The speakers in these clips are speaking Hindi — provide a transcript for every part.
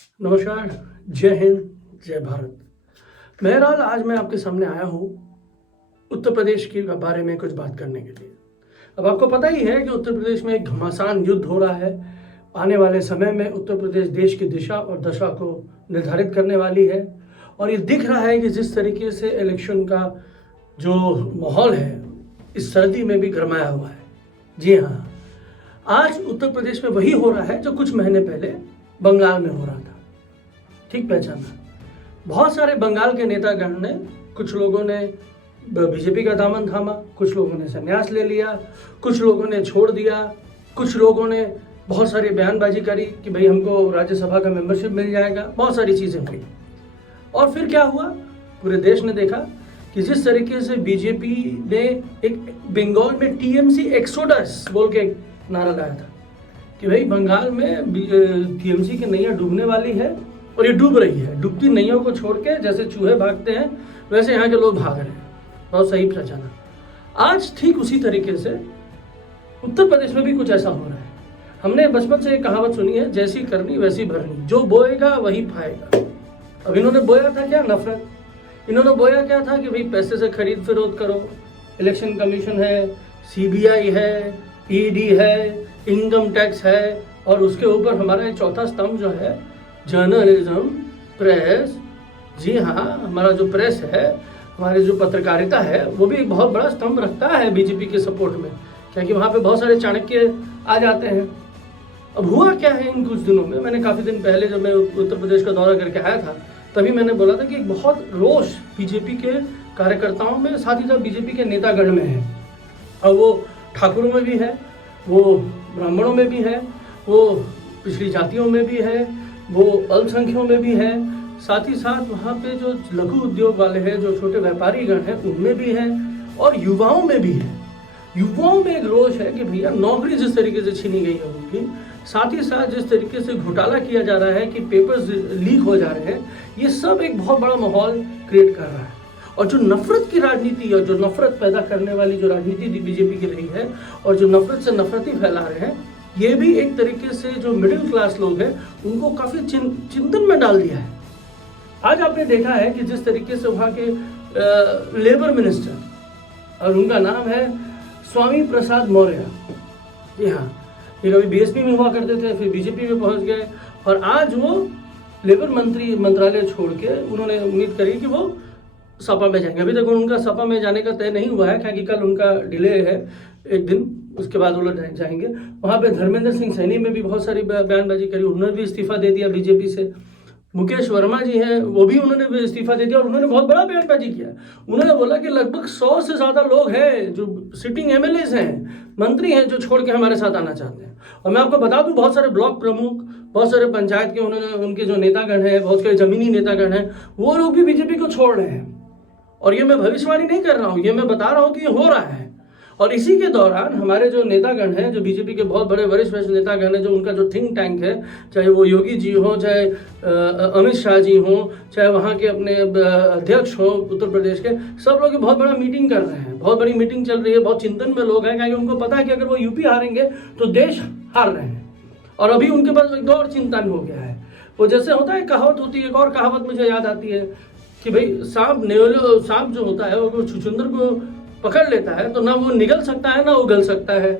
नमस्कार, जय हिंद, जय भारत। बहरहाल आज मैं आपके सामने आया हूँ उत्तर प्रदेश के बारे में कुछ बात करने के लिए। अब आपको पता ही है कि उत्तर प्रदेश में एक घमासान युद्ध हो रहा है। आने वाले समय में उत्तर प्रदेश देश की दिशा और दशा को निर्धारित करने वाली है और ये दिख रहा है कि जिस तरीके से इलेक्शन का जो माहौल है इस सर्दी में भी गरमाया हुआ है। जी हाँ, आज उत्तर प्रदेश में वही हो रहा है जो कुछ महीने पहले बंगाल में हो रहा था। ठीक पहचाना। बहुत सारे बंगाल के नेतागण ने, कुछ लोगों ने बीजेपी का दामन थामा, कुछ लोगों ने संन्यास ले लिया, कुछ लोगों ने छोड़ दिया, कुछ लोगों ने बहुत सारी बयानबाजी करी कि भाई हमको राज्यसभा का मेंबरशिप मिल जाएगा। बहुत सारी चीज़ें हुई और फिर क्या हुआ, पूरे देश ने देखा कि जिस तरीके से बीजेपी ने एक बंगाल में टीएमसी एक्सोडस बोल के नारा लाया था कि भाई बंगाल में टीएमसी की नैया डूबने वाली है और ये डूब रही है। डूबती नैयों को छोड़ के जैसे चूहे भागते हैं वैसे यहाँ के लोग भाग रहे हैं। बहुत सही पहचाना। आज ठीक उसी तरीके से उत्तर प्रदेश में भी कुछ ऐसा हो रहा है। हमने बचपन से एक कहावत सुनी है, जैसी करनी वैसी भरनी, जो बोएगा वही पाएगा। अब इन्होंने बोया था क्या? नफरत। इन्होंने बोया क्या था कि भाई पैसे से खरीद फरोख्त करो, इलेक्शन कमीशन है, सीबीआई है, ईडी है, इनकम टैक्स है और उसके ऊपर हमारा एक चौथा स्तंभ जो है जर्नलिज्म, प्रेस। जी हाँ, हमारा जो प्रेस है, हमारी जो पत्रकारिता है वो भी एक बहुत बड़ा स्तंभ रखता है बीजेपी के सपोर्ट में, क्योंकि वहाँ पे बहुत सारे चाणक्य आ जाते हैं। अब हुआ क्या है इन कुछ दिनों में, मैंने काफ़ी दिन पहले जब मैं उत्तर प्रदेश का दौरा करके आया था तभी मैंने बोला था कि एक बहुत रोष बीजेपी के कार्यकर्ताओं में, साथ ही साथ बीजेपी के नेतागण में है। और वो ठाकुरों में भी है, वो ब्राह्मणों में भी है, वो पिछड़ी जातियों में भी है, वो अल्पसंख्यों में भी है, साथ ही साथ वहाँ पे जो लघु उद्योग वाले हैं, जो छोटे व्यापारीगण हैं उनमें भी है और युवाओं में भी है। युवाओं में एक रोष है कि भैया नौकरी जिस तरीके से छीनी गई है उनकी, साथ ही साथ जिस तरीके से घोटाला किया जा रहा है कि पेपर्स लीक हो जा रहे हैं, ये सब एक बहुत बड़ा माहौल क्रिएट कर रहा है। और जो नफरत की राजनीति और जो नफरत पैदा करने वाली जो राजनीति बीजेपी की रही है और जो नफरत से नफरती फैला रहे हैं, ये भी एक तरीके से जो मिडिल क्लास लोग हैं उनको काफ़ी चिंतन में डाल दिया है। आज आपने देखा है कि जिस तरीके से वहाँ के लेबर मिनिस्टर, और उनका नाम है स्वामी प्रसाद मौर्य। जी हाँ, ये कभी बीएसपी में हुआ करते थे, फिर बीजेपी में पहुँच गए और आज वो लेबर मंत्रालय छोड़ के उन्होंने उम्मीद करी कि वो सपा में जाएंगे। अभी तक उनका सपा में जाने का तय नहीं हुआ है, क्योंकि कल उनका डिले है एक दिन, उसके बाद वो लोग जाएंगे। वहाँ पे धर्मेंद्र सिंह सैनी में भी बहुत सारी बयानबाजी करी, उन्होंने भी इस्तीफा दे दिया बीजेपी से। मुकेश वर्मा जी हैं, वो भी उन्होंने भी इस्तीफा दे दिया और उन्होंने बहुत बड़ा बयानबाजी किया। उन्होंने बोला कि लगभग 100 से ज़्यादा लोग हैं जो सिटिंग एमएलएज हैं, मंत्री हैं, जो छोड़ के हमारे साथ आना चाहते हैं। और मैं आपको बता दूं, बहुत सारे ब्लॉक प्रमुख, बहुत सारे पंचायत के उनके जो नेतागण हैं, बहुत सारे जमीनी नेतागण हैं, वो लोग भी बीजेपी को छोड़ रहे हैं। और ये मैं भविष्यवाणी नहीं कर रहा हूँ, ये मैं बता रहा हूँ कि ये हो रहा है। और इसी के दौरान हमारे जो नेतागण हैं, जो बीजेपी के बहुत बड़े वरिष्ठ नेतागण हैं, जो उनका जो थिंक टैंक है, चाहे वो योगी जी हो, चाहे अमित शाह जी हो, चाहे वहाँ के अपने अध्यक्ष हो उत्तर प्रदेश के, सब लोग बहुत बड़ा मीटिंग कर रहे हैं, बहुत बड़ी मीटिंग चल रही है, बहुत चिंतन में लोग हैं, क्योंकि उनको पता है कि अगर वो यूपी हारेंगे तो देश हार रहे हैं। और अभी उनके पास एक और चिंतन हो गया है। वो जैसे होता है, कहावत होती है, एक और कहावत मुझे याद आती है कि भाई सांप जो होता है वो छुछुंदर को पकड़ लेता है तो ना वो निगल सकता है ना उगल सकता है।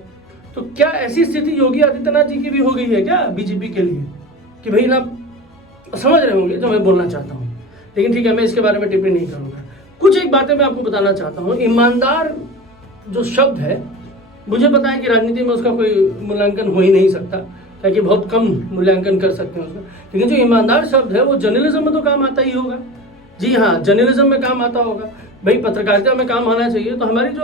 तो क्या ऐसी स्थिति योगी आदित्यनाथ जी की भी हो गई है क्या बीजेपी के लिए कि भाई ना, समझ रहे होंगे जो मैं बोलना चाहता हूँ। लेकिन ठीक है, मैं इसके बारे में टिप्पणी नहीं करूँगा। कुछ एक बातें मैं आपको बताना चाहता हूँ। ईमानदार जो शब्द है, मुझे पता है कि राजनीति में उसका कोई मूल्यांकन हो ही नहीं सकता, क्योंकि बहुत कम मूल्यांकन कर सकते हैं उसका। लेकिन जो ईमानदार शब्द है वो जर्नलिज्म में तो काम आता ही होगा। जी हाँ, जर्नलिज्म में काम आता होगा भाई, पत्रकारिता में काम आना चाहिए। तो हमारी जो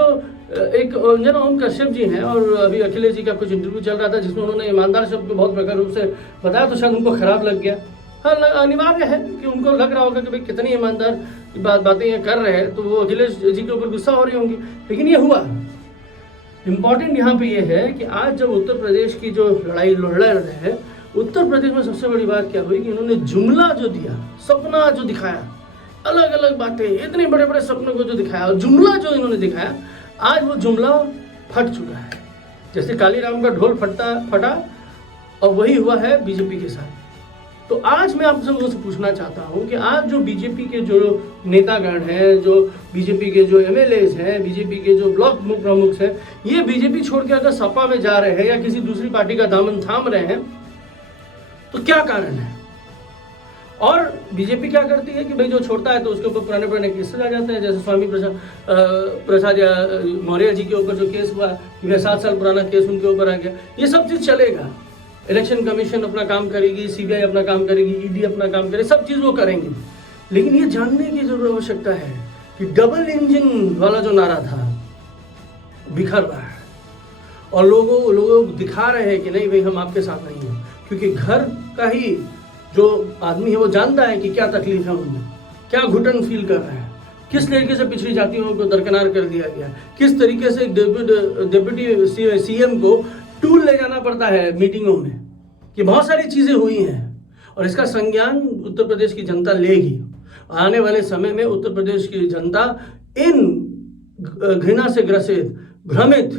एक ओम कश्यप जी हैं, और अभी अखिलेश जी का कुछ इंटरव्यू चल रहा था जिसमें उन्होंने ईमानदार शब्द को बहुत प्रकार रूप से बताया, तो शायद उनको खराब लग गया। हाँ, अनिवार्य है कि उनको लग रहा होगा कि भाई कितनी ईमानदार बातें ये कर रहे हैं, तो वो अखिलेश जी के ऊपर गुस्सा हो रही होंगी। लेकिन ये हुआ। इम्पॉर्टेंट यहाँ पे ये है कि आज जब उत्तर प्रदेश की जो लड़ाई लड़ रहे हैं, उत्तर प्रदेश में सबसे बड़ी बात क्या हुई कि इन्होंने जुमला जो दिया, सपना जो दिखाया, अलग अलग बातें, इतने बड़े बड़े सपनों को जो दिखाया, जुमला जो इन्होंने दिखाया, आज वो जुमला फट चुका है। जैसे कालीराम का ढोल फटा और वही हुआ है बीजेपी के साथ। तो आज मैं आप सबको से पूछना चाहता हूं कि आज जो बीजेपी के जो नेतागण हैं, जो बीजेपी के जो एमएलएज हैं, बीजेपी के जो ब्लॉक प्रमुख हैं, ये बीजेपी छोड़ के अगर सपा में जा रहे हैं या किसी दूसरी पार्टी का दामन थाम रहे हैं तो क्या कारण है? और बीजेपी क्या करती है कि भाई जो छोड़ता है तो उसके ऊपर पुराने पुराने केसेस आ जाते हैं, जैसे स्वामी प्रसाद मौर्य जी के ऊपर जो केस हुआ कि 7 साल पुराना केस उनके ऊपर आ गया। ये सब चीज़ चलेगा, इलेक्शन कमीशन अपना काम करेगी, सीबीआई अपना काम करेगी, ईडी अपना काम करेगी, सब चीज़ वो करेंगे। लेकिन ये जानने की जरूर आवश्यकता है कि डबल इंजन वाला जो नारा था बिखर रहा है और लोगों दिखा रहे हैं कि नहीं भाई हम आपके साथ नहीं हैं, क्योंकि घर का ही जो आदमी है वो जानता है कि क्या तकलीफ है उनमें, क्या घुटन फील कर रहे हैं, किस तरीके से पिछड़ी जातियों को दरकिनार कर दिया गया, किस तरीके से डिप्टी सीएम को टूल ले जाना पड़ता है मीटिंगों में, कि बहुत सारी चीज़ें हुई हैं और इसका संज्ञान उत्तर प्रदेश की जनता लेगी। आने वाले समय में उत्तर प्रदेश की जनता इन घृणा से ग्रसित भ्रमित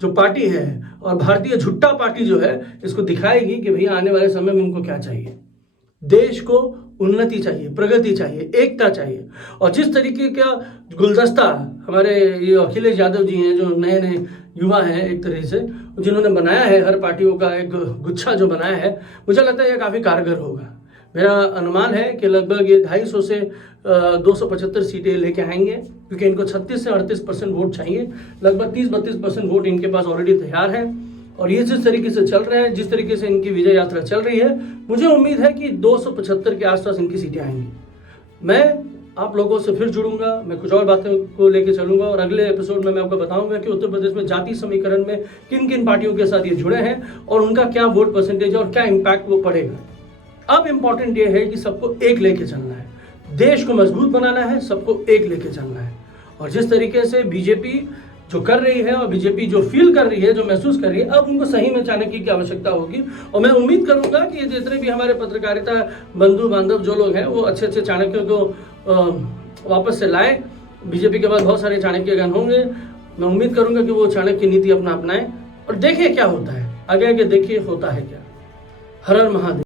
जो पार्टी है और भारतीय झुट्टा पार्टी जो है इसको दिखाएगी कि भैया आने वाले समय में उनको क्या चाहिए। देश को उन्नति चाहिए, प्रगति चाहिए, एकता चाहिए। और जिस तरीके का गुलदस्ता हमारे ये अखिलेश यादव जी हैं, जो नए नए युवा हैं एक तरीके से, जिन्होंने बनाया है हर पार्टियों का एक गुच्छा जो बनाया है, मुझे लगता है ये काफ़ी कारगर होगा। मेरा अनुमान है कि लगभग ये 250 से 275 सीटें लेके आएंगे, क्योंकि इनको 36 से 38% वोट चाहिए। लगभग 30-32% वोट इनके पास ऑलरेडी तैयार है और ये जिस तरीके से चल रहे हैं, जिस तरीके से इनकी विजय यात्रा चल रही है, मुझे उम्मीद है कि 275 के आसपास इनकी सीटें आएंगी। मैं आप लोगों से फिर जुड़ूंगा, मैं कुछ और बातें को लेके चलूंगा और अगले एपिसोड में मैं आपको बताऊंगा कि उत्तर प्रदेश में जाति समीकरण में किन किन पार्टियों के साथ ये जुड़े हैं और उनका क्या वोट परसेंटेज और क्या इम्पैक्ट वो पड़ेगा। अब इम्पॉर्टेंट ये है कि सबको एक लेके चलना है, देश को मजबूत बनाना है, सबको एक लेके चलना है। और जिस तरीके से बीजेपी जो कर रही है और बीजेपी जो फील कर रही है, जो महसूस कर रही है, अब उनको सही में चाणक्य की आवश्यकता होगी। और मैं उम्मीद करूंगा कि जितने भी हमारे पत्रकारिता बंधु बांधव जो लोग हैं वो अच्छे अच्छे चाणक्य को वापस से लाएं। बीजेपी के बाद बहुत सारे चाणक्यगण होंगे, मैं उम्मीद करूंगा कि वो चाणक्य नीति अपनाएं और देखें क्या होता है, आगे आगे देखिए होता है क्या। हर हर महादेव।